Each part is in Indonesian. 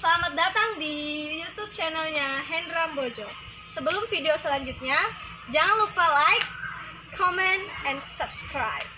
Selamat datang di YouTube channelnya Hendra Bojo. Sebelum video selanjutnya, jangan lupa like, comment, and subscribe.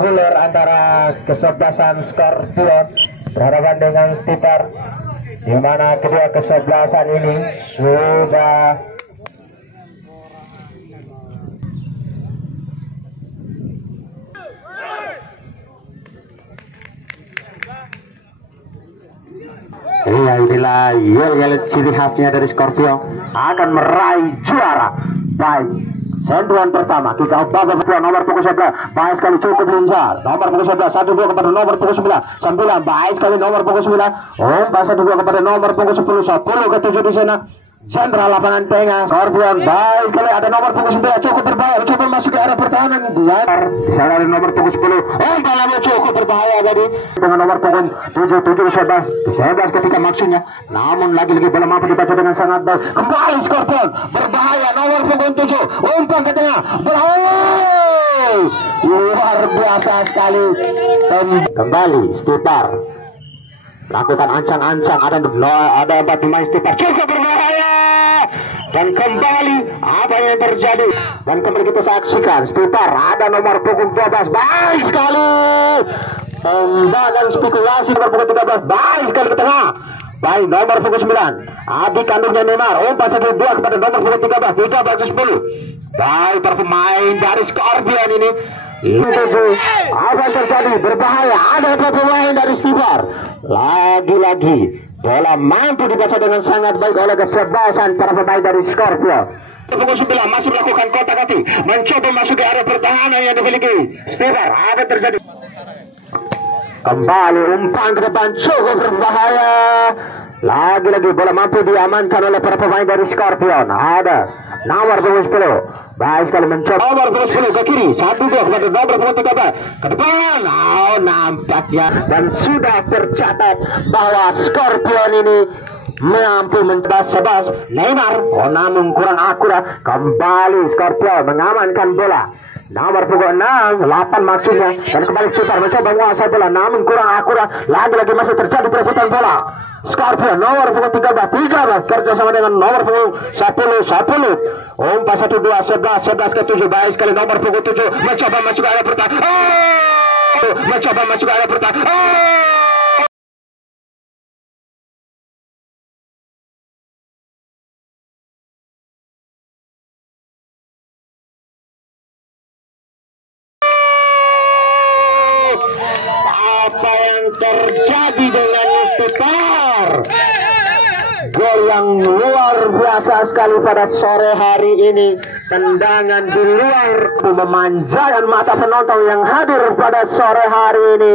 Gulur antara kesebelasan Scorpion berhadapan dengan Stiper, di mana kedua kesebelasan ini sudah inilah yel-yel ciri khasnya dari Scorpio akan meraih juara. Baik, sentuhan pertama kita babak kedua nomor punggung 11 baik sekali cukup lincah, nomor punggung 11 1-2 kepada nomor punggung 9 baik sekali nomor punggung 9 umpan 1-2 kepada nomor punggung 10 ke 7 di sana. Jenderal lapangan tengah Scorpion baik sekali, ada nomor punggung 9 cukup berbahaya, coba masuk ke area pertahanan di sana ada nomor punggung 10 umpan lama cukup berbahaya tadi dengan nomor punggung 11 ketika maksudnya, namun lagi-lagi bola mampu dibaca dengan sangat baik. Kembali Scorpion berbahaya, nomor punggung 7 umpan ke tengah bola luar biasa sekali. Kembali Stiper lakukan ancang-ancang, ada 4 pemain Stiper cukup berbahaya. Dan kembali apa yang terjadi, dan kembali kita saksikan Stiper ada nomor punggung 12 baik sekali, tembakan spekulasi nomor punggung 13 baik sekali ke tengah. Baik nomor punggung 9 adik kandungnya Neymar umpan 1-2 kepada nomor punggung 13 10. Baik para pemain dari Scorpion ini. Apa yang terjadi, berbahaya, ada pemain dari Stiper. Lagi-lagi bola mampu dibaca dengan sangat baik oleh kesebelasan para pemain dari Scorpio. Pukul 9 masih melakukan kotak-katik, mencoba masuk ke area pertahanan yang dimiliki Stiper. Apa yang terjadi? Kembali umpan ke depan cukup berbahaya. Lagi-lagi bola mampu diamankan oleh para pemain dari Scorpion. Ada nomor punggung 10 baik sekali mencoba nomor punggung 10 ke kiri 1-2 kepada nomor punggung 13 ke depan. Nampaknya dan sudah tercatat bahwa Scorpion ini mampu mencoba sebas Neymar, namun kurang akurat. Kembali Scorpion mengamankan bola. Nomor punggung 6, 8 maksudnya, dan kembali Stiper mencoba menguasai bola, namun kurang akurat. Lagi-lagi masih terjadi perebutan bola. Scorpion nomor punggung 13 kerja sama dengan nomor punggung 10. Umpan 1-2 11 ke 7 baik sekali nomor punggung 7 mencoba masuk ke area pertahanan. Apa yang terjadi dengan Stiper? Gol yang luar biasa sekali pada sore hari ini. Tendangan di luar memanjakan mata penonton yang hadir pada sore hari ini.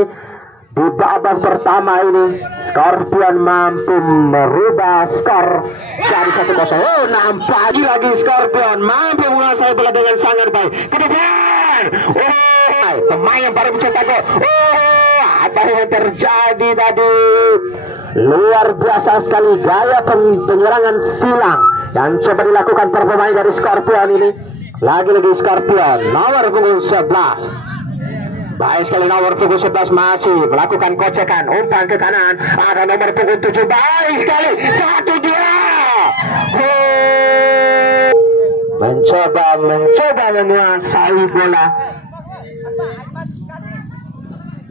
Di babak pertama ini Scorpion mampu merubah skor dari 1-0. Nampak lagi Scorpion mampu menguasai bola dengan sangat baik. Ke depan. Pemain yang baru mencetak gol. apa yang terjadi tadi? Luar biasa sekali gaya penyerangan silang yang coba dilakukan para pemain dari Scorpion ini. Lagi-lagi Scorpion nomor punggung 11. Baik sekali nomor punggung 11 masih melakukan kocekan, umpan ke kanan. Ada nomor punggung 7, baik sekali 1-2. Mencoba menguasai bola.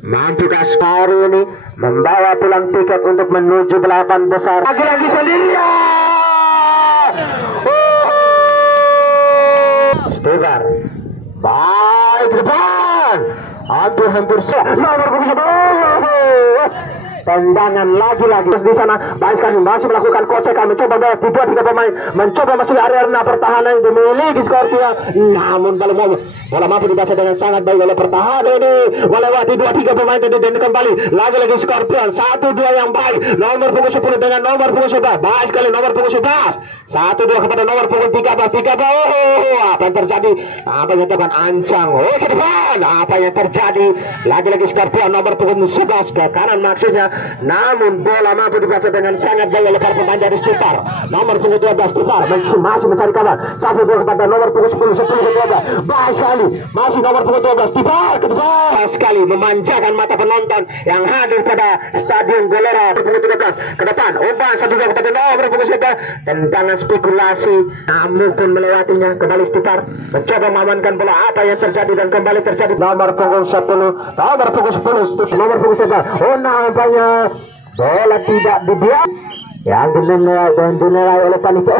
Mampukah Skari ini membawa pulang tiket untuk menuju balapan besar? Lagi-lagi sendirian. Stevar baik ke depan, hampir nomor tendangan lagi-lagi di sana. Baik sekali masih melakukan kocekan, mencoba bawa 2-3 pemain, mencoba masuk area pertahanan yang dimiliki Scorpio. Namun bola mampu dibaca dengan sangat baik oleh pertahanan ini, melewati 2-3 pemain tadi dan kembali lagi-lagi Scorpion 1-2 yang baik. Nomor punggung 10 dengan nomor punggung 11, baik sekali nomor punggung 11 1-2 kepada nomor punggung 13. Apa yang terjadi? Apa yang terjadi? Ancang ke depan. Apa yang terjadi? Lagi-lagi Scorpion nomor punggung 11 ke kanan maksudnya. Namun bola mampu dibaca dengan sangat baik oleh para pemain dari Stipar. Nomor punggung 12 Stipar masih mencari kawan. 1-2 kepada nomor punggung 10 ke 12. Baik sekali masih nomor punggung 12 Stipar ke depan sekali, memanjakan mata penonton yang hadir pada Stadion Gelora. Punggung 13 ke depan, umpan 1-2 kepada nomor punggung 11. Tendangan spekulasi, namun pun melewatinya. Kembali Stipar mencoba mengamankan bola. Apa yang terjadi dan kembali terjadi nomor punggung 10, nomor punggung 10 nomor punggung 11. Oh nampaknya bola tidak dibuat yang dinilai oleh panitia.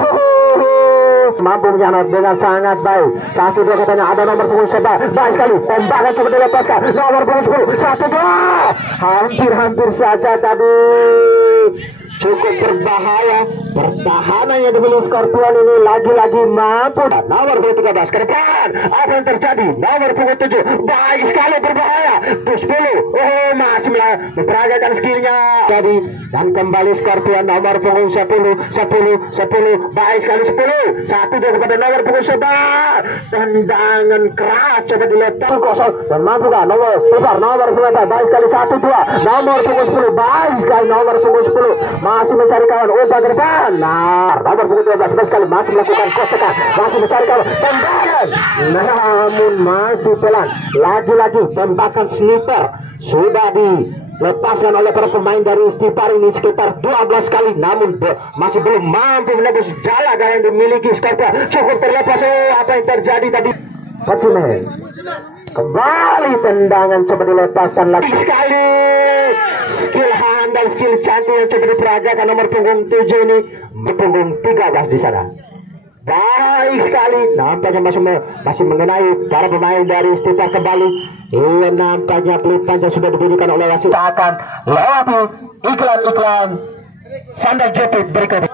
Mampu menyalot dengan sangat baik. 1-2 katanya ada nomor punggung 11. Baik sekali tembakan coba dilepaskan nomor punggung 10. 1-2 hampir saja tadi. Cukup berbahaya pertahanan yang dimiliki Scorpion ini. Lagi-lagi mampu nomor punggung 13 ke depan. Apa yang terjadi? Nomor punggung 7 baik sekali berbahaya. 10 masih memperagakan skillnya tadi. Dan kembali Scorpion nomor punggung 10 baik sekali 10. 1-2 kepada nomor punggung 11. Tendangan keras coba diletak kosong dan mampu kan nomor Stipar nomor punggung 11 baik sekali 1-2 nomor punggung 10 baik sekali nomor punggung 10 masih mencari kawan, umpan ke depan. Nah, nomor punggung 12 sekali masih melakukan kocekan, masih mencari kawan, tembakan. Namun masih pelan. Lagi-lagi tembakan sniper sudah dilepaskan oleh para pemain dari Stipar ini sekitar 12 kali. Namun masih belum mampu menembus jala yang dimiliki Scorpio. Cukup terlepas. Apa yang terjadi tadi? Pacime kembali tendangan coba dilepaskan lagi sekali. Skill handal, skill cantik yang coba diperagakan nomor punggung 7 ini, punggung 13 di sana. Baik sekali, nampaknya masih mengenai para pemain dari Stipar kembali. Iya, nampaknya peluit panjang sudah diberikan oleh wasit. Akan lewati iklan sandal jepit berikut.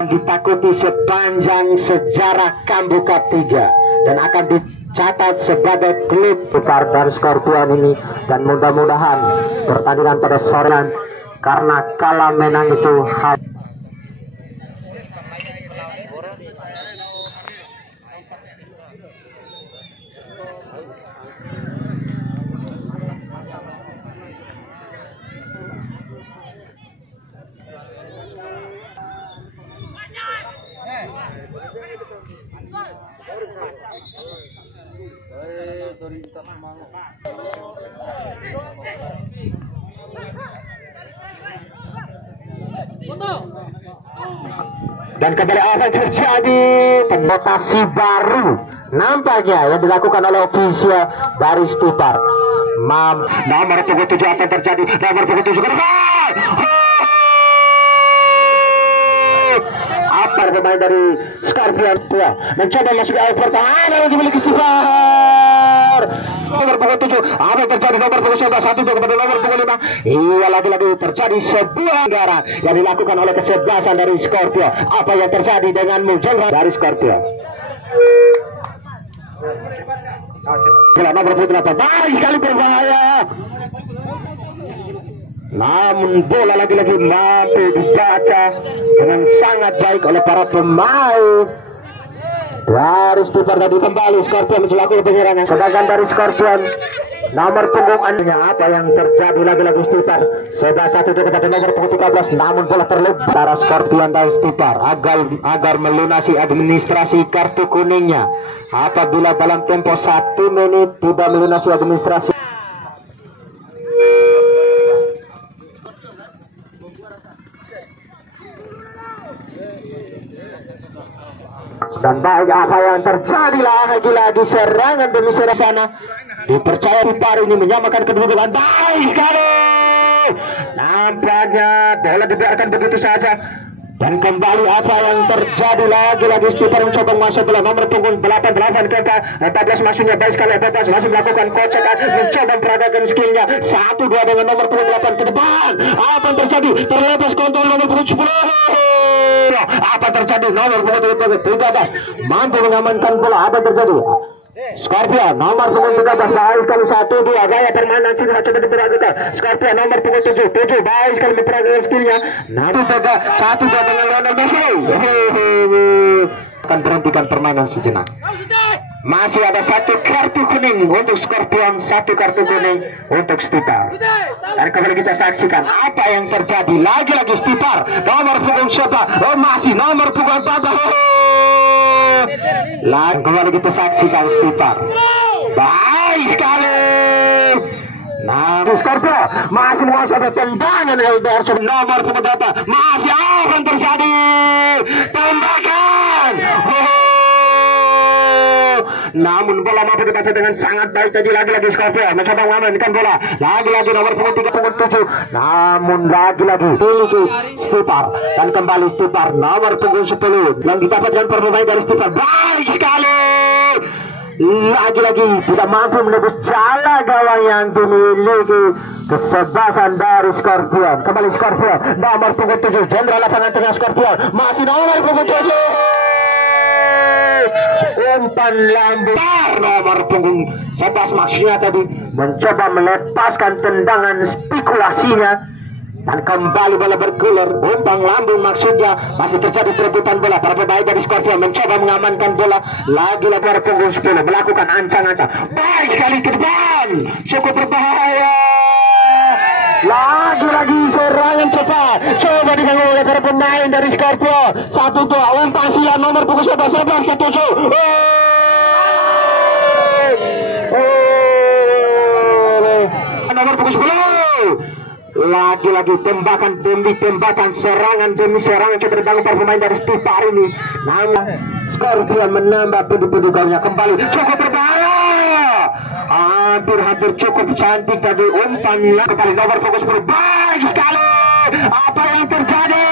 Ditakuti sepanjang sejarah Kambu Cup 3 dan akan dicatat sebagai klub besar dari Scorpion ini. Dan mudah-mudahan pertandingan pada sore karena kalah menang itu dan kembali apa yang terjadi? Penotasi baru nampaknya yang dilakukan oleh ofisial dari Stipar. Nomor punggung 7 apa yang terjadi? Nomor punggung 7 ke depan. Apa pemain dari Scorpion tua mencoba masuk ke pertahanan yang dimiliki Stipar. punggung 7. Apa yang terjadi nomor punggung 11 1-2 kepada nomor punggung 5. Iya, lagi-lagi terjadi sebuah negara yang dilakukan oleh kesebelasan dari Scorpio. Apa yang terjadi denganmu Jenderal dari Scorpio? Bola nomor punggung 8 baik sekali berbahaya. Namun bola lagi-lagi mampu dibaca dengan sangat baik oleh para pemain. Dari Stupar tadi kembali Scorpion melakukan penyerangan. Sedangkan dari Scorpion nomor punggung apa yang terjadi lagi-lagi Stupar 11-1 kepada nomor punggung 13. Namun bola terlepas para Scorpion dan Stupar agar melunasi administrasi kartu kuningnya. Apabila dalam tempo 1 menit tidak melunasi administrasi, dan baik apa yang terjadi lagi-lagi serangan demi serangan sana. Dipercaya Stupar ini menyamakan kedudukan. Baik sekali. Nampaknya bola dibiarkan begitu saja. Dan kembali apa yang terjadi lagi-lagi Stupar mencoba masuk bola nomor punggung 88 ke 14 maksudnya baik sekali 14 masih melakukan kocekan mencoba peragakan skillnya 1-2 dengan nomor punggung 8 ke depan. Apa yang terjadi? Terlepas kontrol nomor punggung 10. Apa terjadi? Nomor punggung 13 mampu mengamankan bola. Apa terjadi? Scorpio nomor punggung 13 baik sekali 1-2 gaya permainan Cina coba diperagakan. Scorpio nomor punggung 7 baik sekali diperagakan skillnya. Nanti 1-2 dengan Lionel Messi. Akan berhentikan permainan sejenak. Masih ada 1 kartu kuning untuk Scorpion, 1 kartu kuning untuk Stupar. Dan kembali kita saksikan apa yang terjadi. Lagi-lagi Stupar nomor punggung 7 masih nomor punggung 4. Lalu kembali kita saksikan Stupar. Baik sekali. Nah, Scorpio masih menguasai tendangan LDR nomor punggung 8. Masih apa yang terjadi? Tembakan. Namun bola mampu dibaca dengan sangat baik tadi. Lagi-lagi Scorpio mencoba mengamankan bola. Lagi-lagi nomor punggung 3 punggung 7. Namun lagi-lagi ini Stupar. Dan kembali Stupar nomor punggung 10 yang didapatkan pemain dari Stupar. Baik sekali. Lagi-lagi tidak mampu menembus jala gawang yang dimiliki kesebelasan dari Scorpion. Kembali Scorpion nomor punggung 7 Jenderal lapangan tengah Scorpion masih nomor punggung 7. Umpan lambung nomor punggung 11 maksudnya tadi mencoba melepaskan tendangan spekulasinya. Dan kembali bola bergulir. Umpan lambung maksudnya masih terjadi perebutan bola. Para pemain dari Scorpio mencoba mengamankan bola. Lagi-lagi nomor punggung 10 melakukan ancang-ancang. Baik sekali ke depan. Cukup berbahaya. Lagi-lagi serangan cepat. Coba diganggu oleh para pemain dari Scorpio. 1-2 umpan siap nomor punggung 11 ke 7. Nomor punggung 10. Lagi-lagi tembakan demi tembakan, serangan demi serangan coba dibangun para pemain dari Stupar ini. Namun Scorpion menambah kedudukannya kembali. Cukup berbahaya. Hampir cukup cantik tadi umpannya. Kembali nomor punggung 10. Baik sekali. Apa yang terjadi?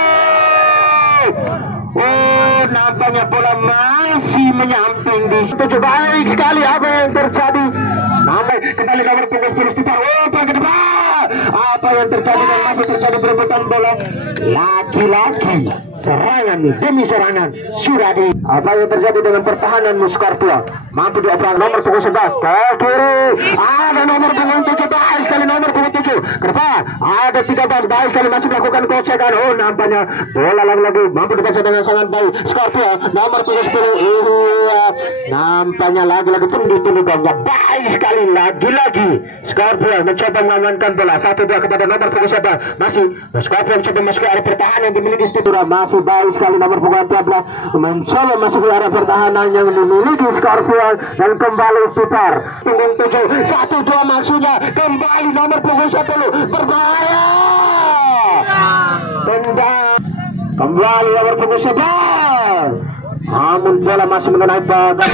Oh, nampaknya bola masih menyamping di situ. Baik sekali apa yang terjadi. Namun kembali nomor punggung 10 Stupar. Umpan ke depan. Apa yang terjadi dan masih terjadi perebutan bola. Laki-laki serangan demi serangan sudah di. Apa yang terjadi dengan pertahanan Scorpio? Mampu dioperasi nomor punggung 11 ke kiri. Ada nomor punggung 7 baik sekali nomor punggung 7 ke depan. Ada 13 baik sekali masih melakukan kocekan. Oh, nampaknya bola lagi-lagi mampu dibaca dengan sangat baik. Scorpio nomor punggung 10. Nampaknya lagi-lagi tunduk-tunduknya baik sekali. Lagi-lagi Scorpio mencoba mengamankan bola. 1-2 kepada nomor punggung 11. Masih Scorpio mencoba masuk ke area pertahanan dimiliki Stupar. Masih baik sekali nomor punggung 14 mencoba masuk ke area pertahanan yang dimiliki Scorpio. Dan kembali Stupar punggung 7 1-2 maksudnya kembali nomor punggung 10 berbahaya. Tendang kembali nomor punggung 11. Namun bola masih mengenai badan.